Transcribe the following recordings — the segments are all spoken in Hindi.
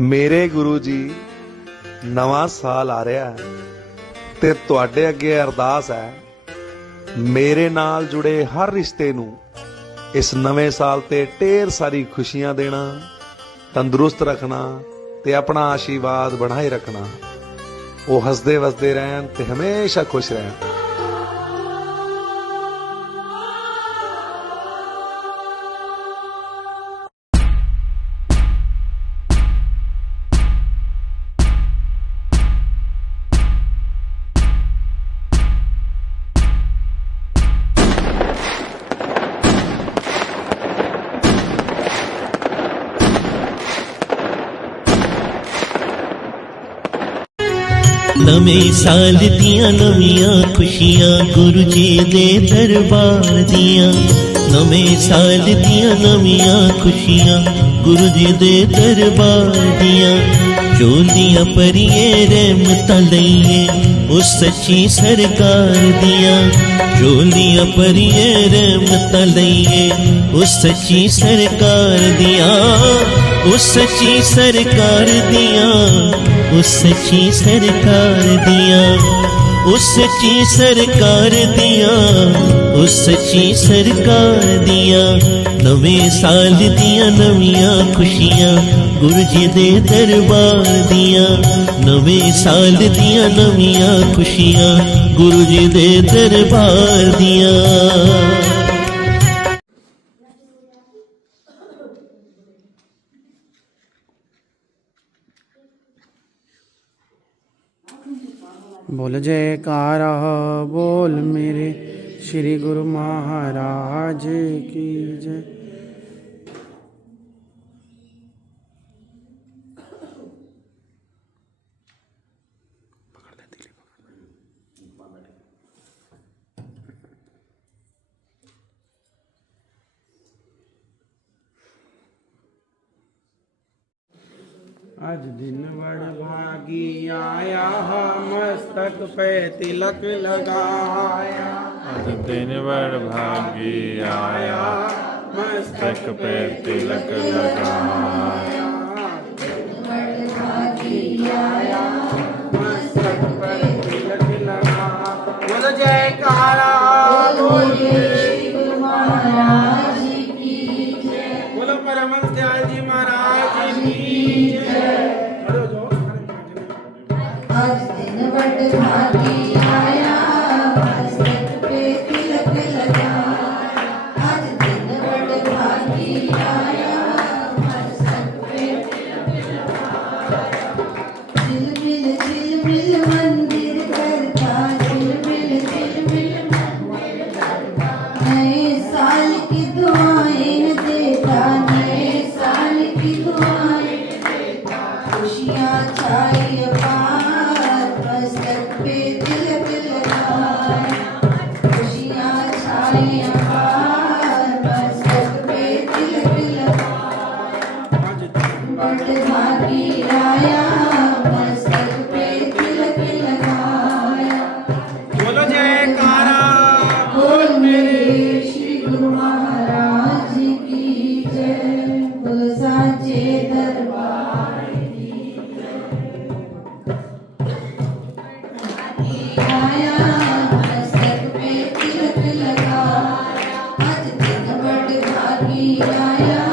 मेरे गुरु जी नवा साल आ रहा है ते तुहाडे अगे अरदास है मेरे नाल जुड़े हर रिश्ते नू इस नवे साल ते ढेर सारी खुशियां देना, तंदुरुस्त रखना ते अपना आशीर्वाद बनाए रखना। वो हसदे वसदे रहन ते हमेशा खुश रहन। नवे साल दियां नवियां खुशियां गुरु जी दे दरबार दियां। नवे साल दियां नवियां खुशियां गुरु जी दे दरबार दियां। चोलियां परिए रहमतां लईए उस सच्ची सरकार दियां। चोलियां परिए रहमतां लईए उस सच्ची सरकार दियां। उस सच्ची सरकार दियां। उस सच्ची सरकार दियां। उस सच्ची सरकार दियां। उस सच्ची सरकार दियां। नवे साल दियां नवियां खुशियां गुरु जी दे दरबार दियां। नवे साल दियां नवियां खुशियां गुरु जी दे दरबार दियां। बोल जयकारा बोल मेरे श्री गुरु महाराज की जय। आज दिन बड़ भागी आया, मस्तक पे तिलक लगाया। आज दिन बड़ भागी आया, मस्तक पे तिलक लगाया। बड़ भागी आया, मस्तक पे तिलक लगाया। बोलो जयकारा बोल श्री गुरु महाराज की जय। बोलो परमहंस दयाल जी महाराज की जय। आज दिन बड़ भागी आया, मस्तक पे तिलक लगाया। आज दिन बड़ भागी आया, मस्तक पे तिलक लगाया। झिलमिल मंदिर करता, झिलमिल मंदिर करता। नए साल की दुआएं देता, नए साल की दुआएं देता। खुशियाँ छाई अपार, मस्तक पे तिलक लगाया। खुशियाँ छाई अपार, मस्तक पे तिलक लगाया। बड़ भागी आया, मस्तक पे तिलक लगाया। बोलो जयकारा बोल मेरे श्री गुरु महाराज की जय। बोलो साचे दरबार की जय। आया, मस्तक पे तिलक लगाया। आज दिन बड़ भागी आया,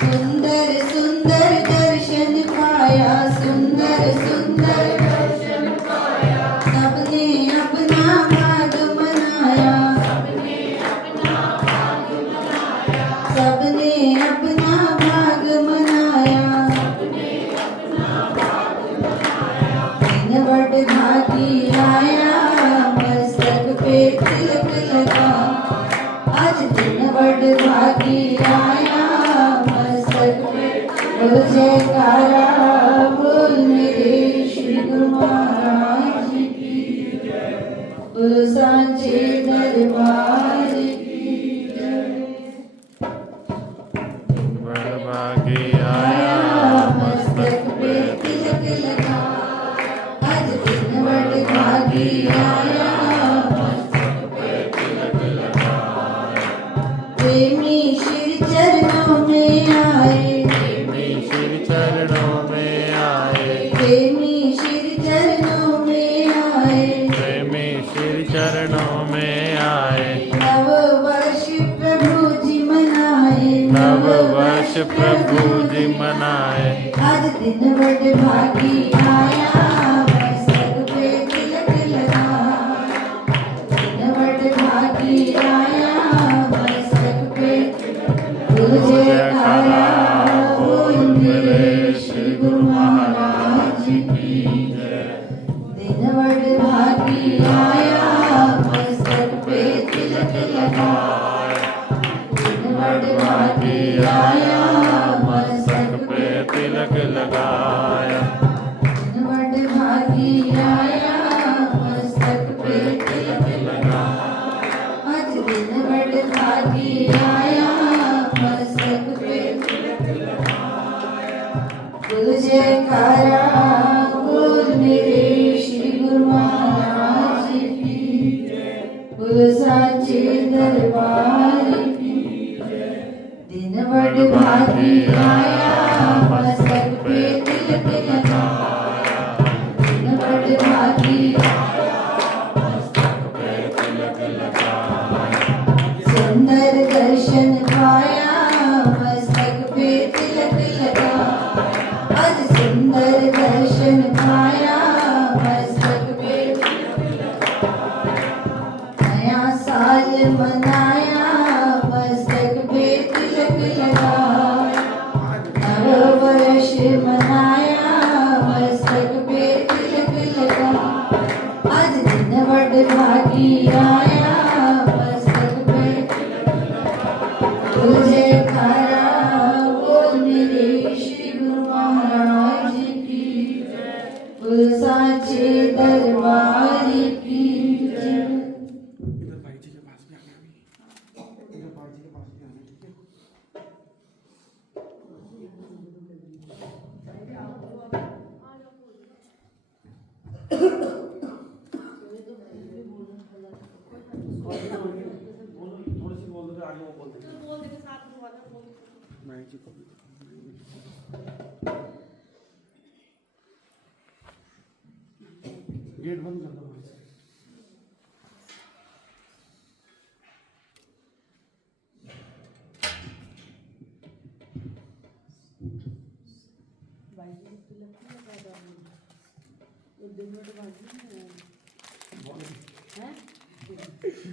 सुंदर सुंदर दर्शन पाया। सुंदर सुंदर दर्शन पाया। सबने अपना भाग मनाया। सबने अपना भाग मनाया। सबने अपना भाग मनाया। सबने अपना भाग मनाया। दिन बड़ भागी आया, मस्तक पे तिलक लगा। आज दिन बड़ भागी आया, मस्तक पे। बोल जयकारा बोल मेरे श्री गुरु महाराज की जय। बोल सांचे दरबार की जय। बड़ भागी आया, मस्तक पे तिलक लगाया। आज दिन बड़ भागी आया, मस्तक पे तिलक लगाया। प्रेमी श्री चरणों में वर्ष प्रभु जी मनाए। आज दिन बड़ भागी आया मस्तक पे तिलक लगाया। दिन बड़ भागी आया मस्तक पे तुझे करा बोल मेरे श्री गुरु महाराज की जय। दिन बड़ भागी आया मस्तक पे तिलक लगाया। दिन बड़ भागी आया मस्तक पे तिलक लगाया। दिन बड़ भागी आया मस्तक पे तिलक लगाया। आज दिन बड़ भागी आया मस्तक पे तिलक लगाया। तुझे करा बोल मेरे श्री गुरु महाराज की जय। बोल साचे दरबार की जय। दिन बड़ भागी आया मस्तक पे तिलक लगाया। दिन बड़ भागी मस्तक पे तिलक लगाया। सुंदर दर्शन पाया मस्तक पे तिलक लगाया। आज सुंदर दर्शन पाया मस्तक पे तिलक लगाया। नया साल मनाया मस्तक पे तिलक लगाया। नव वर्ष मनाया मस्तक पे तिलक लगाया। आज दिन बड़ भागी आया मस्तक पे तिलक लगाया। तुझे खरा बोल मेरे श्री गुरु महाराज की जय। बोल साचे दरबार की जय। गेट बंद कर दो भाई।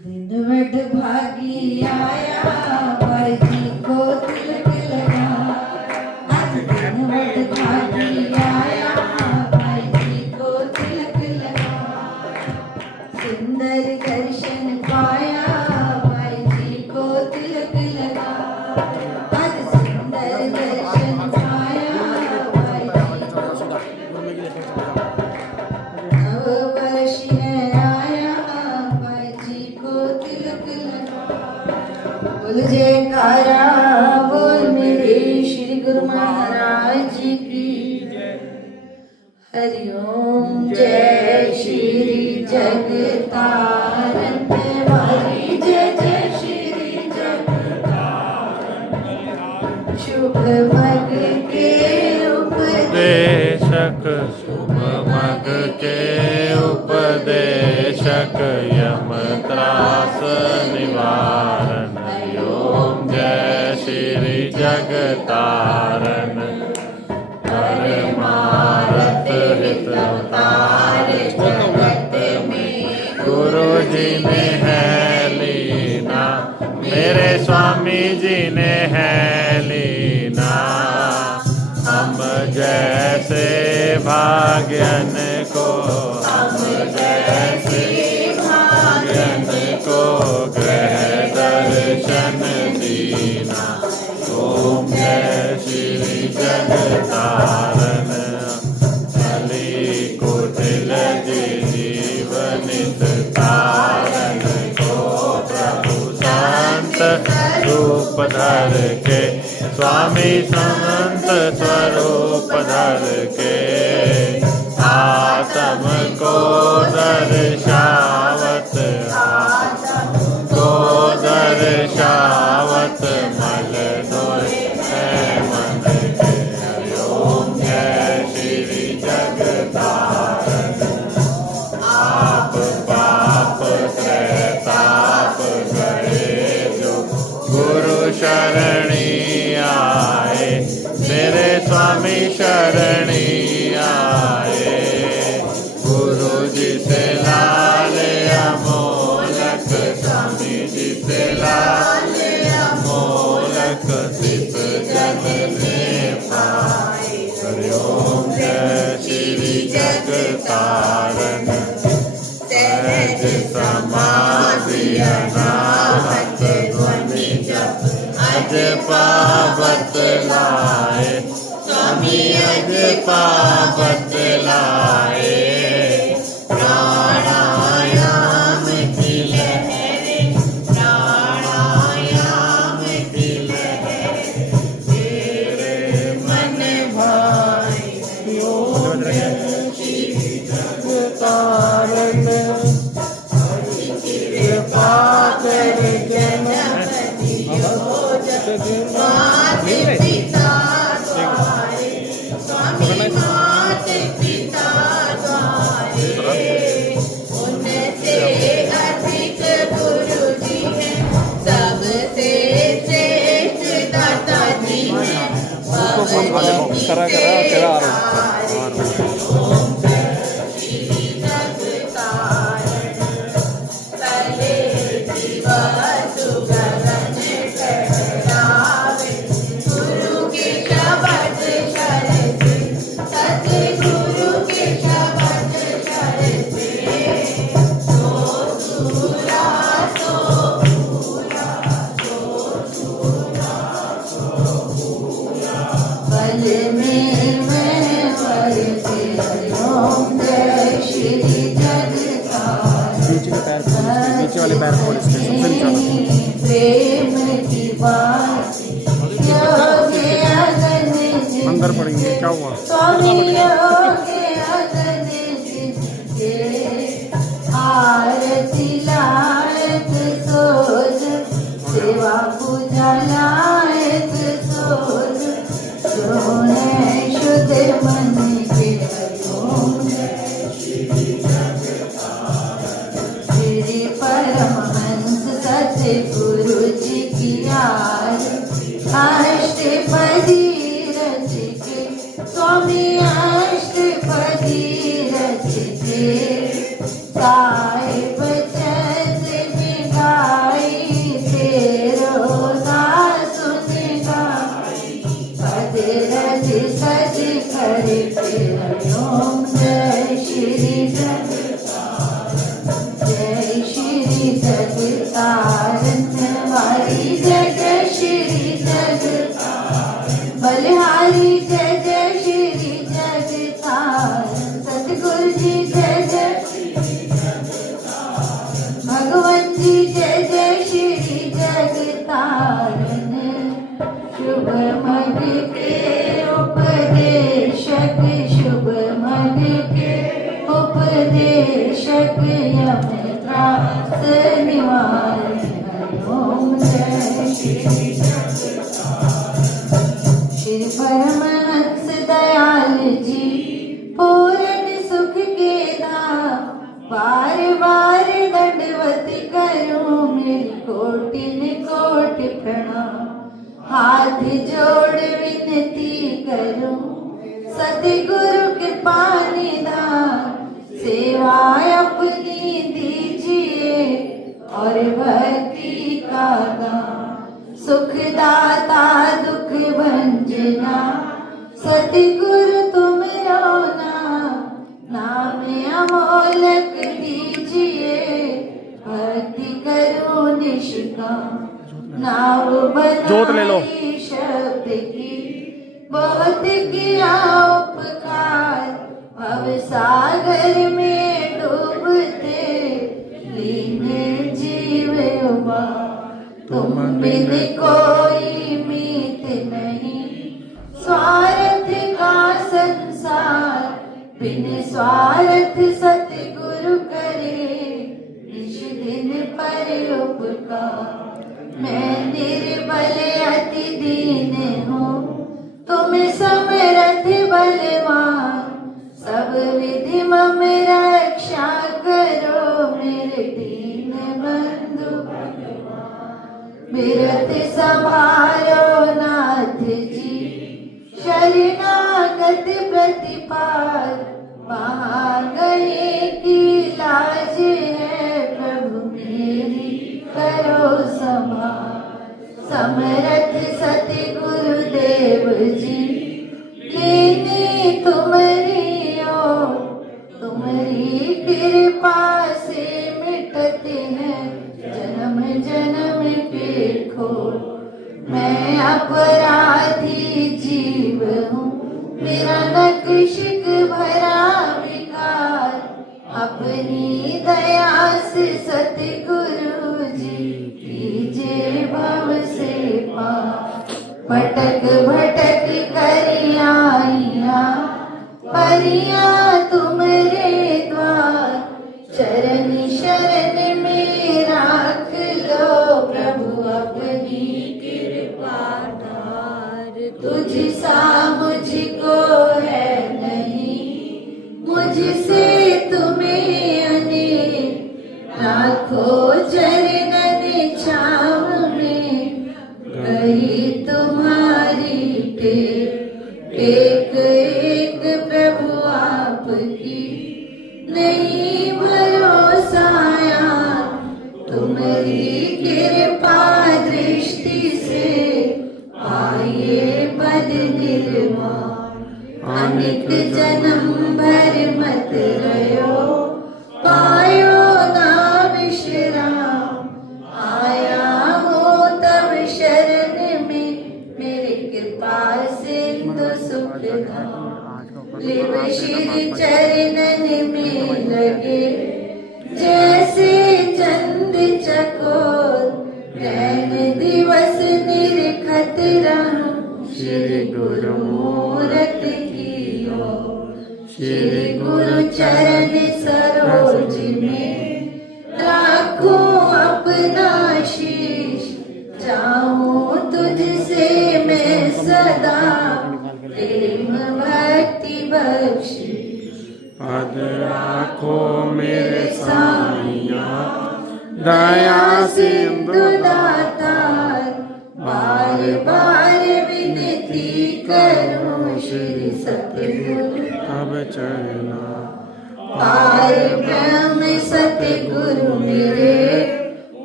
दिन बड़ भागी आया भाई जी को तिलक लगाया। आज दिन बड़ भागी आया भाई जी को तिलक लगाया। सुंदर दर्शन पाया भाई जी को तिलक लगाया। आज सुंदर दर्शन पाया भाई जी को। नव वर्ष है आया भाई जी को तिलक लगाया। बोल जयकारा बोल मेरे श्री गुरु महाराज की जय। हरि ओम जय श्री जगतारण हरि जय जय श्री जगतारण। शुभ मग के देशक शुभ मग के उपदेशक यम त्रास निवारण। हरि ओम जय श्री जगतारण। परमारथ हित अवतार जगत में गुरु जी ने है लीना। मेरे स्वामी जी ने है लीना। हम जैसे भाग्यन को हम जैसे भाग्यन को ग्रह दर्शन दीना। ओम जय श्री जगतारण। अली कुटिल जीवनित तारण को प्रभु शांत रूप धर के। स्वामी समंत स्वरूप धर के। आत्म को दर्शावत को दर्शावत मल धोए मन के। हरि ओम जय श्री जगतारण। आप पाप त्रैताप गए जो गुरु शरणी आए, मेरे स्वामी शरणी आए। गुरु जी से लाले अमोलक, स्वामी जी से लाले अमोलक, सिप जग में पाए। हरिओम जय श्री जग तारण, सहज समाधि अनाहत ध्वनि जप, अज पावत लाए। स्वामी अज पावत लाए। प्राणायाम की लहरे, प्राणायाम की लहरे, तेरे मन भाई। ओम श्री जग तारण, कृपा कर जनपति माते पिता द्वारे, स्वामी माते पिता द्वारे। उनसे अधिक गुरु जी हैं, सबसे श्रेष्ठ दाता जी हैं। करा तेरा नीचे वाले पैर को इसके सबसे नीचे वाला प्रेम की बात अंदर पड़ेंगे। क्या हुआ? स्वामी योगे अगन के आरती लायक सोच, सेवा पूजा लायक सोच, सोने शुद्ध मन के ओम श्री परमहंस सतगुरु जी की अष्टपदी रच के, स्वामी अष्टपदी रच के, साहिब चंद मिठाई तेरो दास सुन गाई, पद रज सज कर ओम जय श्री जग, जय श्री जग तारण वाली जग श्री जग, बलिहारी जय जय श्री जग तारण, सतगुरु जी जय जय, भगवान जी जय जय श्री जग तारण। शुभ मद के उपदेशक, शुभ मद के उपदेशक, यम त्रास निवारण। ओम जय श्री श्री परमहंस दयाल जी, पूर्ण सुख के दाम, बार बार दंडवत करूं, मेरी कोटिन कोट प्रणाम। हाथ जोड़ विनती करूं, सतगुरु कृपा निधान, सेवा अपनी दीजिए और भक्ति का दान। सुखदाता दुख भंजना, सतगुरु तुम रोना, नाम अमोलक दीजिए, भक्ति करो निष्काम। नाव जोत ले लो। बनाई शब्द की, बहुत किया उपकार, भव सागर में डूबते, लीने जीव उबार। तुम बिन कोई मीत नहीं, स्वार्थ का संसार, बिन स्वार्थ सतगुरु करे, निज दिन पर उपकार। मैं निर्बल अति दीन हूँ, तुम समर्थ बलवान, सब विधि मम रक्षा करो, मेरे दीन बंधु भगवान। बिरत संभारो नाथ शरणागत प्रतिपाल वहाँ गए की लाज है प्रभु मेरी करो संभाल। समरथ सति गुरुदेव जी लेने तुम्हारी ओर, तुम्हारी कृपा से मिटते हैं जन्म जन्म के खोट। मैं अपराधी जीव हूँ, मेरा नक्शिक भरा विकार, अपनी दया से सतगुरु जी कीजिए भव से पार। भटक भटक कर आइया परिया तुम्हारे द्वार, चरण शरण में राख लो प्रभु अपनी कृपा धार। तुझ सा मुझको है नहीं, मुझसे तुम्हें अनेक, राखो चरणन छाव में गई तुम्हारी टेक। एक एक प्रभु आपकी नहीं भरोसा यार, तुम्हारी कृपा दृष्टि से आइए पद निर्वाण। अनेक जन्म भर मत रहो पायो ना विश्राम, आया हो तब शरण में मेरी कृपा सिंधु सुख धाम। लिव श्री चरणन में लगे जैसे चंद चकोर, रैन दिवस निरखत रहूं श्री गुरु मूरत की ओर। श्री गुरु चरण सरोज में राखूं अपना शीश, जाऊं तुझसे मैं सदा प्रेम भक्ति बख्शी। पद राखो मेरे साइया, दया सिंधु दातार, बार बार विनती करूं श्री सतगुरु अब चलना। पार ब्रह्म सतगुरु मेरे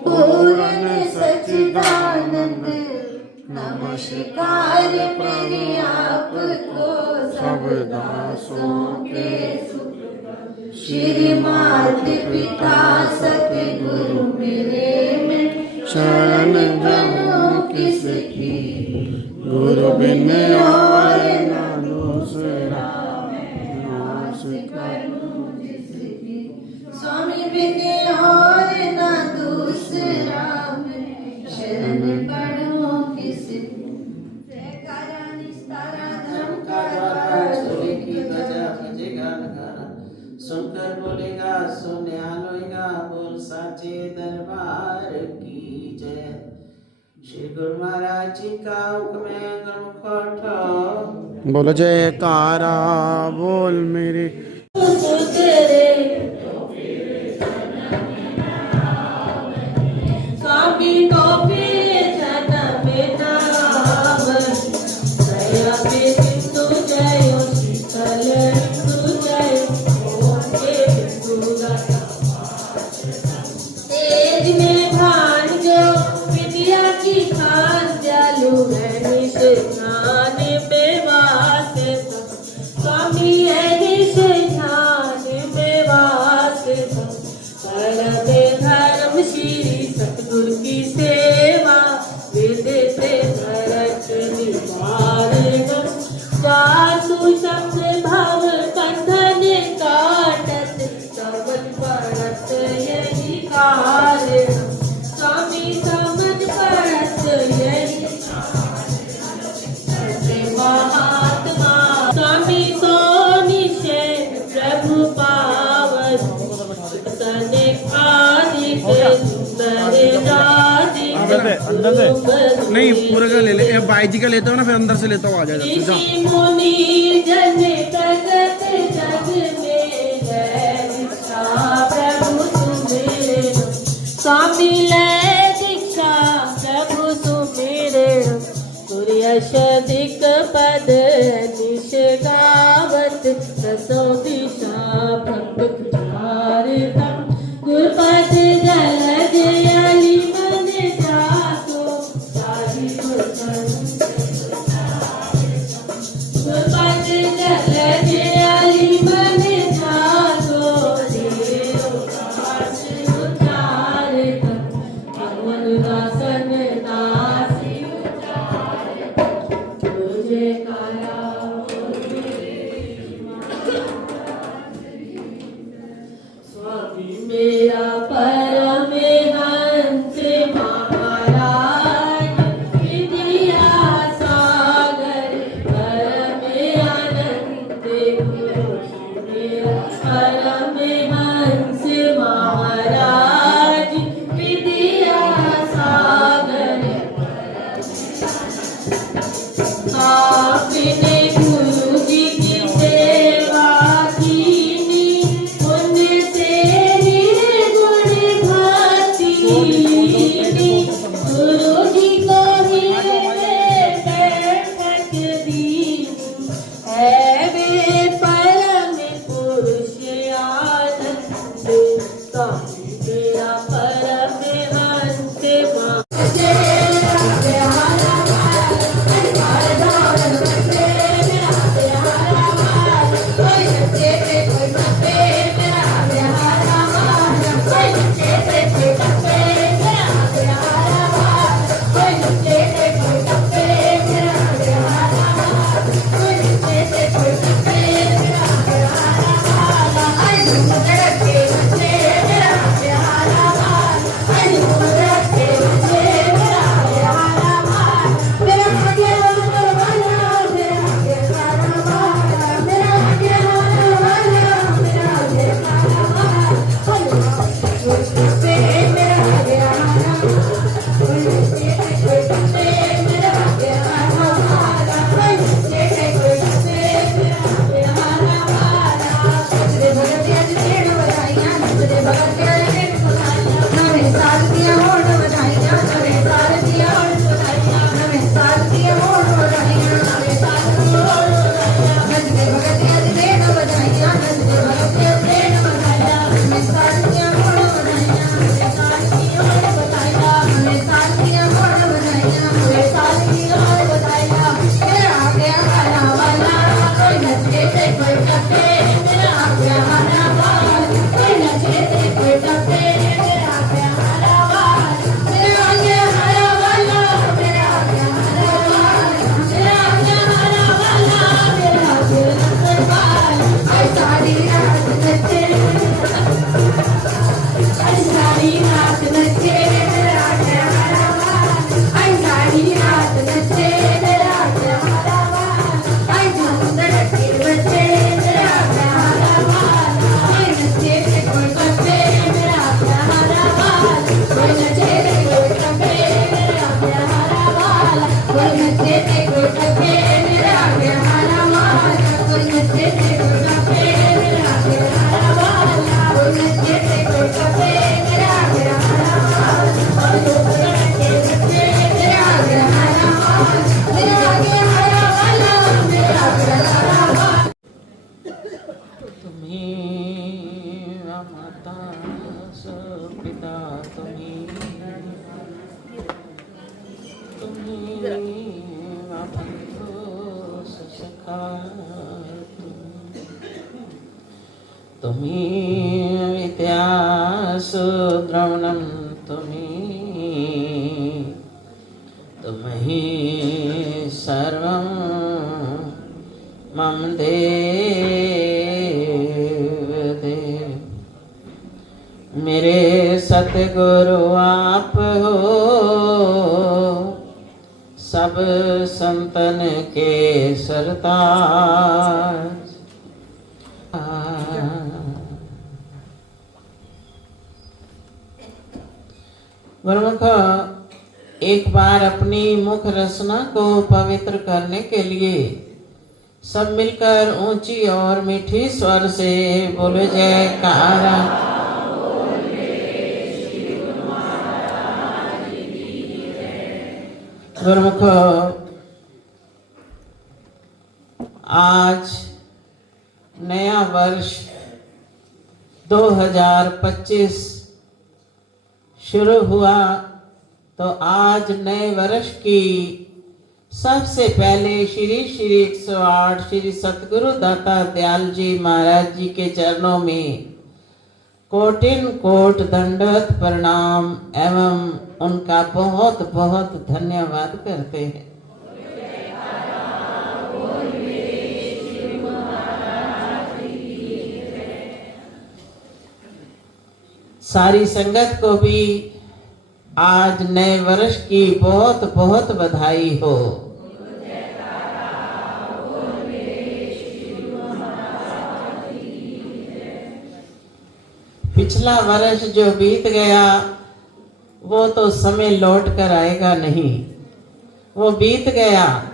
पूर्ण सच्चिदानंद। नमस्कार मेरी आपको सब दासों के सुख। श्री माता पिता सतगुरु मेरे में शरण जाऊं किसकी, गुरु बिन और ना दूसरा नाश करूं जिसकी। स्वामी बिन और ना दूसरा मैं शरण पढ़ूं किसकी। जयकारा निस्तारा धर्मकारा चोरी की बजा बजेगा नगारा, सुनकर बोलेगा सुन्या लोएगा, बोल साचे दरबार की जय। श्री गुरु महाराज जी का हुक्म है गुरमुख उठो, बोलो जयकारा बोल मेरे। स्वामी को फिर जन्म नाम, दया पे सिंधु जय शीतल सिंधु जय, ओके सिंधु तेज में भान जो विद्या की खान, जालू है निशान में वास। स्वामी है निशान में वास, करते धर्म श्री सतगुरु की सेवा, वेद से भरत निवारण। जासु शब्द भव बंधन काटत, समन पड़त यही कार्य। स्वामी समन पड़त यही महात्मा। स्वामी सो निषेध प्रभु पावन, सने आदि के सुंदर राधि। अंदर से नहीं, पूरे का ले ले। ये बाई जी का लेता हूँ ना, फिर अंदर से लेता हूँ, आ जाएगा। ऋषि मुनि जन प्रगत जग में है दीक्षा प्रभु सुमेर। स्वामी ले दीक्षा प्रभु सुमेर, सूर्य दिक पद निश गावत रसो दिशा भक्त चारतम गुरपद जलद अली मन जातो सारी गुरपद जलद अली मन जातो देव दास उचारतम भगवन दासन दासी तुझे काया स्वामी मेरा परमहंस महाराज विद्या सागर परम आनंद गुरु मेरा परमहंस महाराज विद्या सागर आपने गुरु जी की सेवा कीनी उनसे निर्गुण भक्ति लीनी गुरु जी को ही बैठक दी है वे परम पुरुष आनंद स्वामी मेरा परमहंस विद्यासुद्रवणं तुम्हि सर्वं मम देव देव। मेरे सतगुरु आप हो सब संतन के सरताज। गुरुमुख एक बार अपनी मुख रचना को पवित्र करने के लिए सब मिलकर ऊंची और मीठी स्वर से बोलो जयकारा। गुरुमुख आज नया वर्ष 2025 शुरू हुआ, तो आज नए वर्ष की सबसे पहले श्री श्री 108 श्री सतगुरु दाता दयाल जी महाराज जी के चरणों में कोटिन कोट दंडवत प्रणाम एवं उनका बहुत बहुत धन्यवाद करते हैं। सारी संगत को भी आज नए वर्ष की बहुत बहुत बधाई हो। पिछला वर्ष जो बीत गया वो तो समय लौट कर आएगा नहीं, वो बीत गया।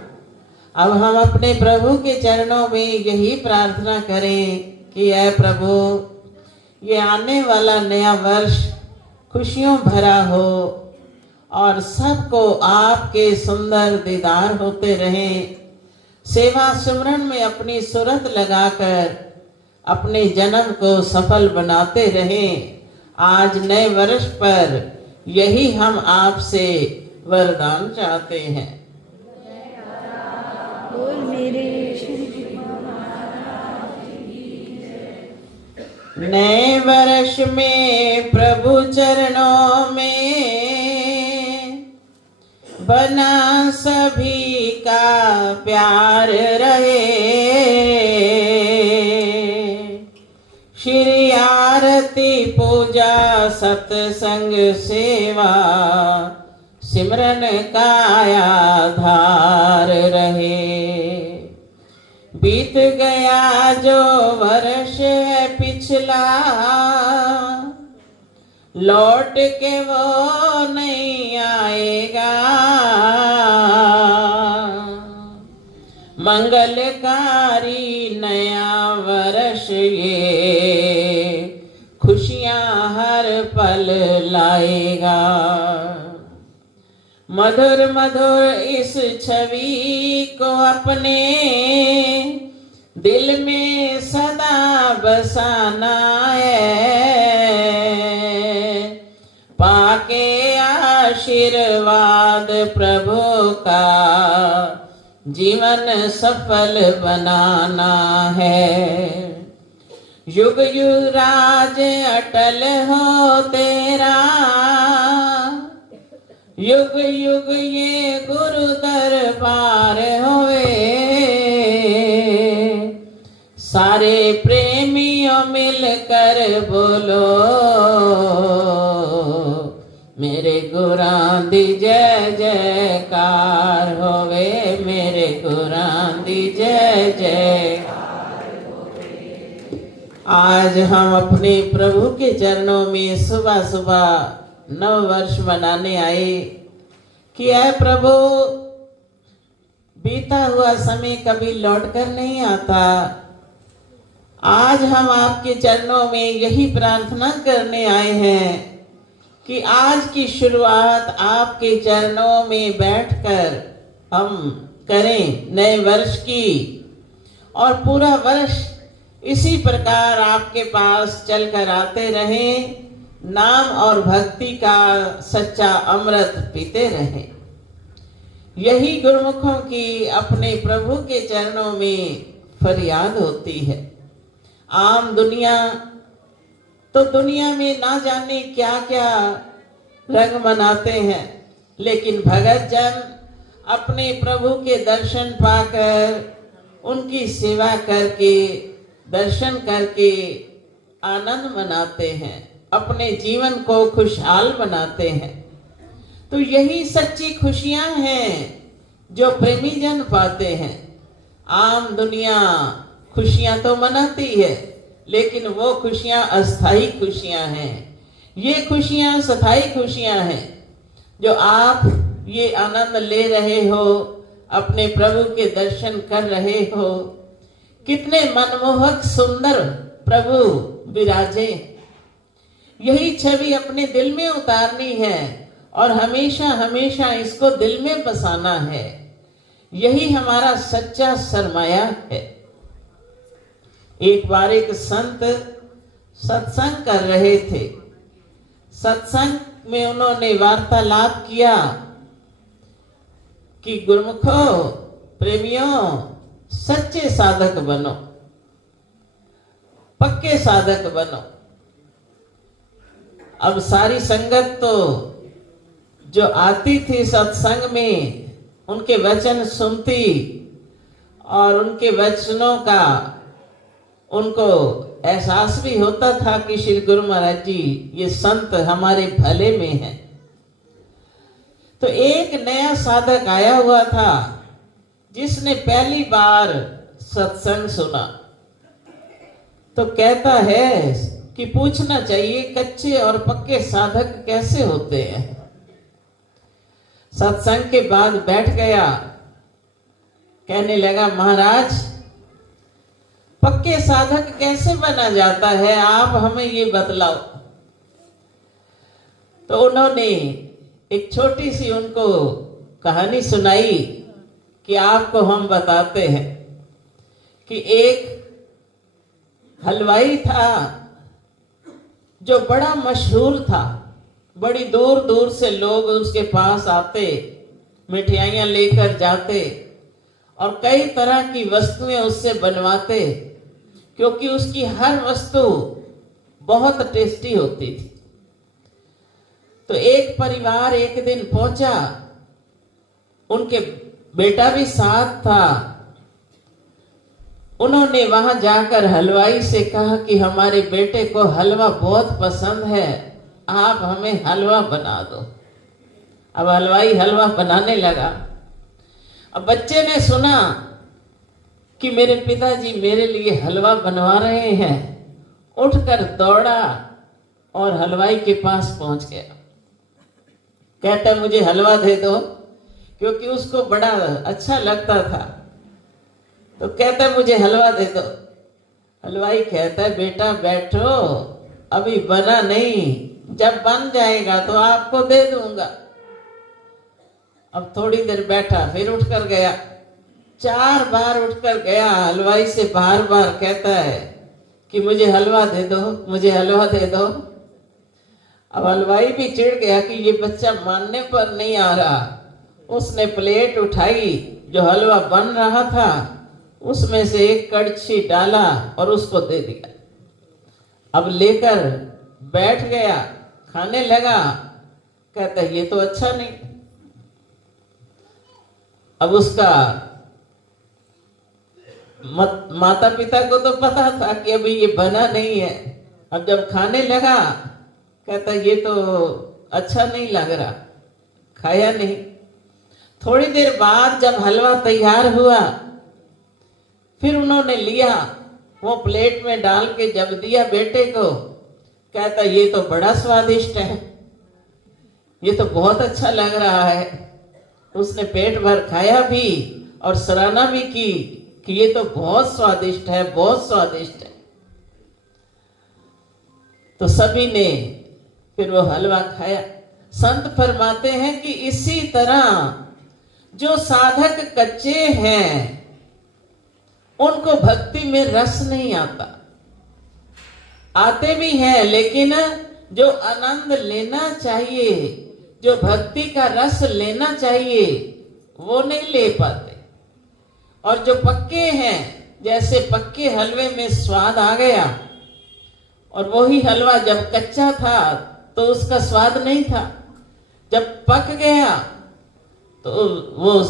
अब हम अपने प्रभु के चरणों में यही प्रार्थना करें कि ऐ प्रभु, ये आने वाला नया वर्ष खुशियों भरा हो और सबको आपके सुंदर दीदार होते रहें। सेवा सुमरन में अपनी सूरत लगाकर अपने जन्म को सफल बनाते रहें। आज नए वर्ष पर यही हम आपसे वरदान चाहते हैं। नए वर्ष में प्रभु चरणों में बना सभी का प्यार रहे। श्री आरती पूजा सत्संग सेवा सिमरन का आधार रहे। बीत गया जो वर्ष है पिछला, लौट के वो नहीं आएगा। मंगलकारी नया वर्ष ये खुशियां हर पल लाएगा। मधुर मधुर इस छवि को अपने दिल में सदा बसाना है। पाके आशीर्वाद प्रभु का जीवन सफल बनाना है। युग युग राज अटल हो तेरा, युग युग ये गुरु दरबार होवे। सारे प्रेमियों मिलकर बोलो, मेरे गुरां दी जय जयकार होवे। मेरे गुरां दी जय जयकार होवे। आज हम अपने प्रभु के चरणों में सुबह सुबह नव वर्ष मनाने आए कि ऐ प्रभु, बीता हुआ समय कभी लौट कर नहीं आता। आज हम आपके चरणों में यही प्रार्थना करने आए हैं कि आज की शुरुआत आपके चरणों में बैठकर हम करें नए वर्ष की, और पूरा वर्ष इसी प्रकार आपके पास चलकर आते रहें। नाम और भक्ति का सच्चा अमृत पीते रहें। यही गुरुमुखों की अपने प्रभु के चरणों में फरियाद होती है। आम दुनिया तो दुनिया में ना जाने क्या क्या रंग मनाते हैं, लेकिन भगत जन अपने प्रभु के दर्शन पाकर, उनकी सेवा करके, दर्शन करके आनंद मनाते हैं, अपने जीवन को खुशहाल बनाते हैं। तो यही सच्ची खुशियां हैं जो प्रेमी जन पाते हैं। आम दुनिया खुशियां तो मनाती है, लेकिन वो खुशियां अस्थाई खुशियां हैं। ये खुशियां स्थायी खुशियां हैं जो आप ये आनंद ले रहे हो, अपने प्रभु के दर्शन कर रहे हो। कितने मनमोहक सुंदर प्रभु विराजे। यही छवि अपने दिल में उतारनी है और हमेशा हमेशा इसको दिल में बसाना है। यही हमारा सच्चा सरमाया है। एक बार एक संत सत्संग कर रहे थे। सत्संग में उन्होंने वार्तालाप किया कि गुरुमुखों, प्रेमियों, सच्चे साधक बनो, पक्के साधक बनो। अब सारी संगत तो जो आती थी सत्संग में, उनके वचन सुनती और उनके वचनों का उनको एहसास भी होता था कि श्री गुरु महाराज जी ये संत हमारे भले में हैं। तो एक नया साधक आया हुआ था जिसने पहली बार सत्संग सुना। तो कहता है कि पूछना चाहिए कच्चे और पक्के साधक कैसे होते हैं। सत्संग के बाद बैठ गया, कहने लगा, महाराज पक्के साधक कैसे बना जाता है, आप हमें ये बतलाओ। तो उन्होंने एक छोटी सी उनको कहानी सुनाई कि आपको हम बताते हैं कि एक हलवाई था जो बड़ा मशहूर था। बड़ी दूर दूर से लोग उसके पास आते, मिठाइयाँ लेकर जाते और कई तरह की वस्तुएं उससे बनवाते, क्योंकि उसकी हर वस्तु बहुत टेस्टी होती थी। तो एक परिवार एक दिन पहुंचा, उनके बेटा भी साथ था। उन्होंने वहां जाकर हलवाई से कहा कि हमारे बेटे को हलवा बहुत पसंद है, आप हमें हलवा बना दो। अब हलवाई हलवा बनाने लगा। अब बच्चे ने सुना कि मेरे पिताजी मेरे लिए हलवा बनवा रहे हैं, उठकर दौड़ा और हलवाई के पास पहुंच गया। कहता मुझे हलवा दे दो, क्योंकि उसको बड़ा अच्छा लगता था। तो कहता मुझे हलवा दे दो। हलवाई कहता है बेटा बैठो, अभी बना नहीं, जब बन जाएगा तो आपको दे दूंगा। अब थोड़ी देर बैठा, फिर उठकर गया। 4 बार उठकर गया, हलवाई से बार बार कहता है कि मुझे हलवा दे दो, मुझे हलवा दे दो। अब हलवाई भी चिढ़ गया कि ये बच्चा मानने पर नहीं आ रहा। उसने प्लेट उठाई, जो हलवा बन रहा था उसमें से एक कड़छी डाला और उसको दे दिया। अब लेकर बैठ गया, खाने लगा। कहता ये तो अच्छा नहीं। अब उसका माता पिता को तो पता था कि अभी ये बना नहीं है। अब जब खाने लगा, कहता ये तो अच्छा नहीं लग रहा, खाया नहीं। थोड़ी देर बाद जब हलवा तैयार हुआ, फिर उन्होंने लिया, वो प्लेट में डाल के जब दिया बेटे को, कहता ये तो बड़ा स्वादिष्ट है, ये तो बहुत अच्छा लग रहा है। उसने पेट भर खाया भी और सराहना भी की कि ये तो बहुत स्वादिष्ट है, बहुत स्वादिष्ट है। तो सभी ने फिर वो हलवा खाया। संत फरमाते हैं कि इसी तरह जो साधक कच्चे हैं उनको भक्ति में रस नहीं आता। आते भी हैं, लेकिन जो आनंद लेना चाहिए, जो भक्ति का रस लेना चाहिए, वो नहीं ले पाते। और जो पक्के हैं, जैसे पक्के हलवे में स्वाद आ गया, और वही हलवा जब कच्चा था तो उसका स्वाद नहीं था, जब पक गया तो वो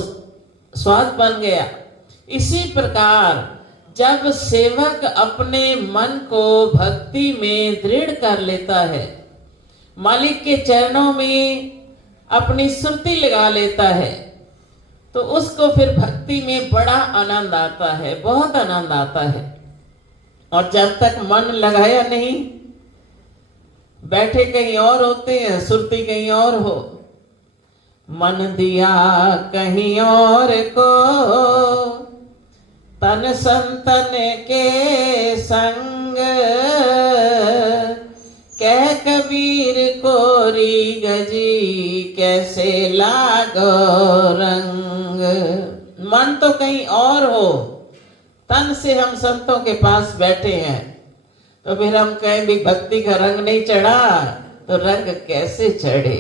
स्वाद बन गया। इसी प्रकार जब सेवक अपने मन को भक्ति में दृढ़ कर लेता है, मालिक के चरणों में अपनी सुरती लगा लेता है, तो उसको फिर भक्ति में बड़ा आनंद आता है, बहुत आनंद आता है। और जब तक मन लगाया नहीं, बैठे कहीं और होते हैं, सुरती कहीं और हो, मन दिया कहीं और को, तन संतन के संग, कह कबीर कोरी गजी, कैसे लागो रंग। मन तो कहीं और हो, तन से हम संतों के पास बैठे हैं, तो फिर हम कहें भी भक्ति का रंग नहीं चढ़ा, तो रंग कैसे चढ़े।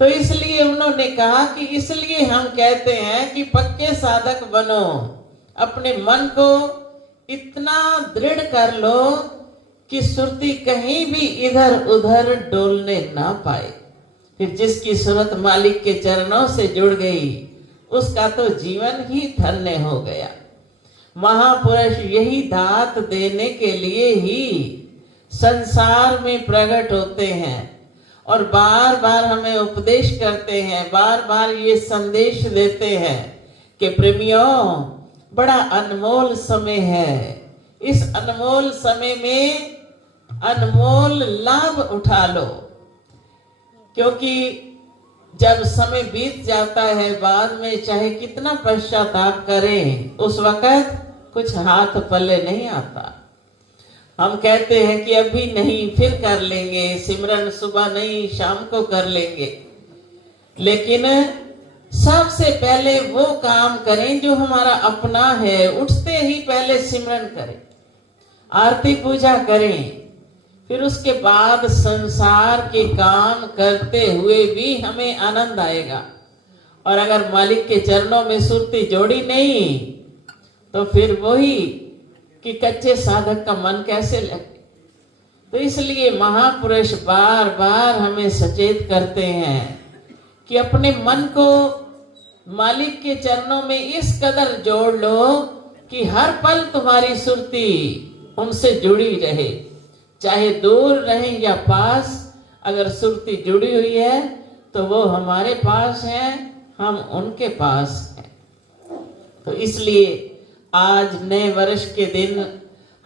तो इसलिए उन्होंने कहा कि इसलिए हम कहते हैं कि पक्के साधक बनो, अपने मन को इतना दृढ़ कर लो कि सुरती कहीं भी इधर उधर डोलने ना पाए। फिर जिसकी सुरत मालिक के चरणों से जुड़ गई, उसका तो जीवन ही धन्य हो गया। महापुरुष यही दात देने के लिए ही संसार में प्रकट होते हैं और बार बार हमें उपदेश करते हैं, बार बार ये संदेश देते हैं कि प्रेमियों, बड़ा अनमोल समय है, इस अनमोल समय में अनमोल लाभ उठा लो, क्योंकि जब समय बीत जाता है, बाद में चाहे कितना पश्चाताप करें, उस वक्त कुछ हाथ पल्ले नहीं आता। हम कहते हैं कि अभी नहीं, फिर कर लेंगे, सिमरन सुबह नहीं शाम को कर लेंगे, लेकिन सबसे पहले वो काम करें जो हमारा अपना है। उठते ही पहले सिमरन करें, आरती पूजा करें, फिर उसके बाद संसार के काम करते हुए भी हमें आनंद आएगा। और अगर मालिक के चरणों में सुरती जोड़ी नहीं, तो फिर वही कि कच्चे साधक का मन कैसे लगे। तो इसलिए महापुरुष बार बार हमें सचेत करते हैं कि अपने मन को मालिक के चरणों में इस कदर जोड़ लो कि हर पल तुम्हारी सुरती उनसे जुड़ी रहे, चाहे दूर रहे या पास। अगर सुरती जुड़ी हुई है तो वो हमारे पास है, हम उनके पास हैं। तो इसलिए आज नए वर्ष के दिन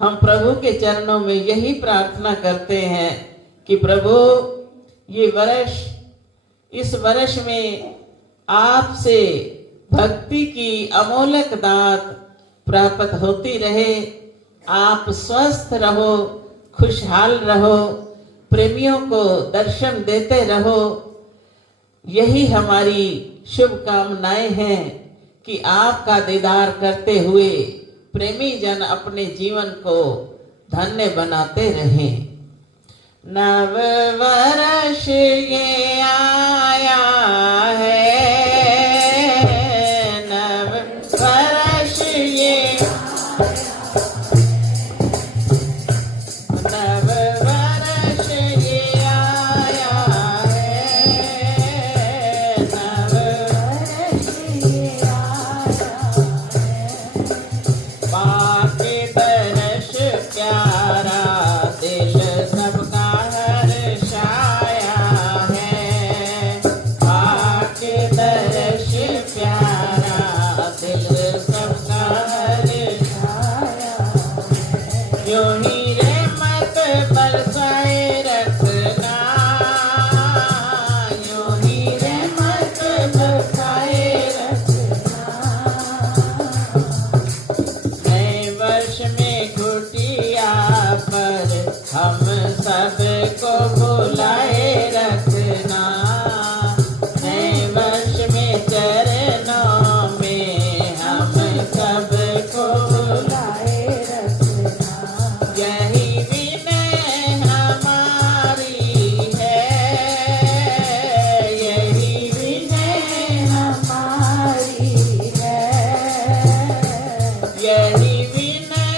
हम प्रभु के चरणों में यही प्रार्थना करते हैं कि प्रभु, ये वर्ष, इस वर्ष में आपसे भक्ति की अमोलक दात प्राप्त होती रहे। आप स्वस्थ रहो, खुशहाल रहो, प्रेमियों को दर्शन देते रहो। यही हमारी शुभकामनाएं हैं कि आपका दीदार करते हुए प्रेमी जन अपने जीवन को धन्य बनाते रहें। नव वर्ष ये आया है, नव वर्ष ये, नव वर्ष ये आया है, नव वर्ष ये आया है। पाके दर्श प्यारा दिल सबका हर्षाया है, पाके दर्श प्यारा दिल सबका हर्षाया है। यूं ही रहमत बरसाए रखना, यूं ही रहमत बरसाए रखना। नए वर्ष में कुटिया पर हम सबको बुलाए रखना, नए वर्ष में चरणों में हम सबको बुलाए रखना। यही विनय हमारी है, यही विनय हमारी है, यही विनय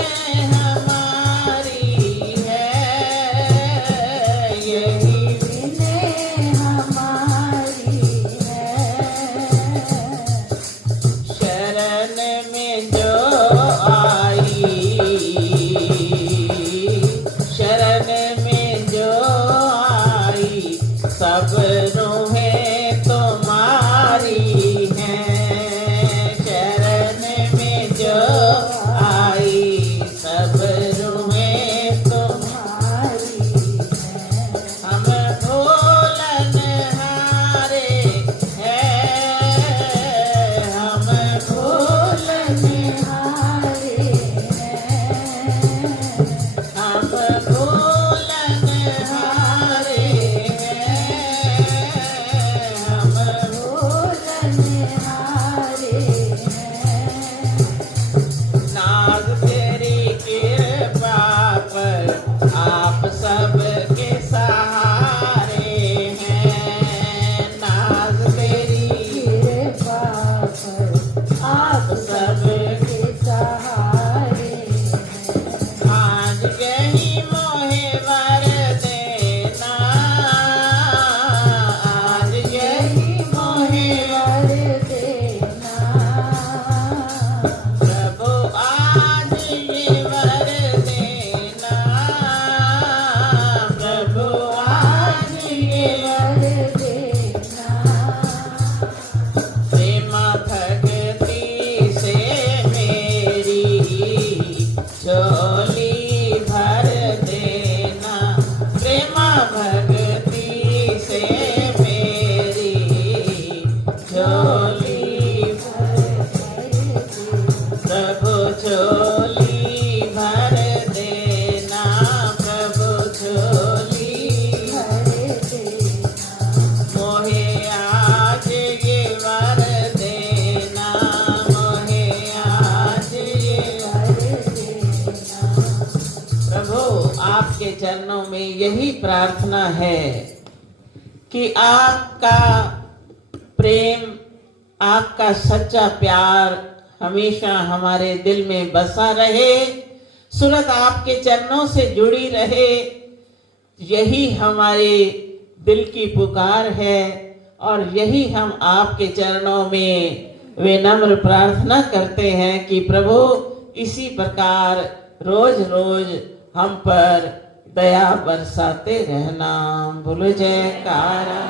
हमारी है, यही विनय हमारी है। शरण में जो आई, शरण में जो आई, सब रूहें तुम्हारी हैं। शरण में जो आई, सब रूहें तुम्हारी हैं। हम भूलन हारे हैं, हम भूलन चरणों में यही प्रार्थना है कि आपका प्रेम, आपका सच्चा प्यार हमेशा हमारे दिल में बसा रहे, सूरत आपके चरणों से जुड़ी रहे। यही हमारे दिल की पुकार है और यही हम आपके चरणों में विनम्र प्रार्थना करते हैं कि प्रभु इसी प्रकार रोज रोज हम पर दया बरसाते रहना। बोलो जयकारा।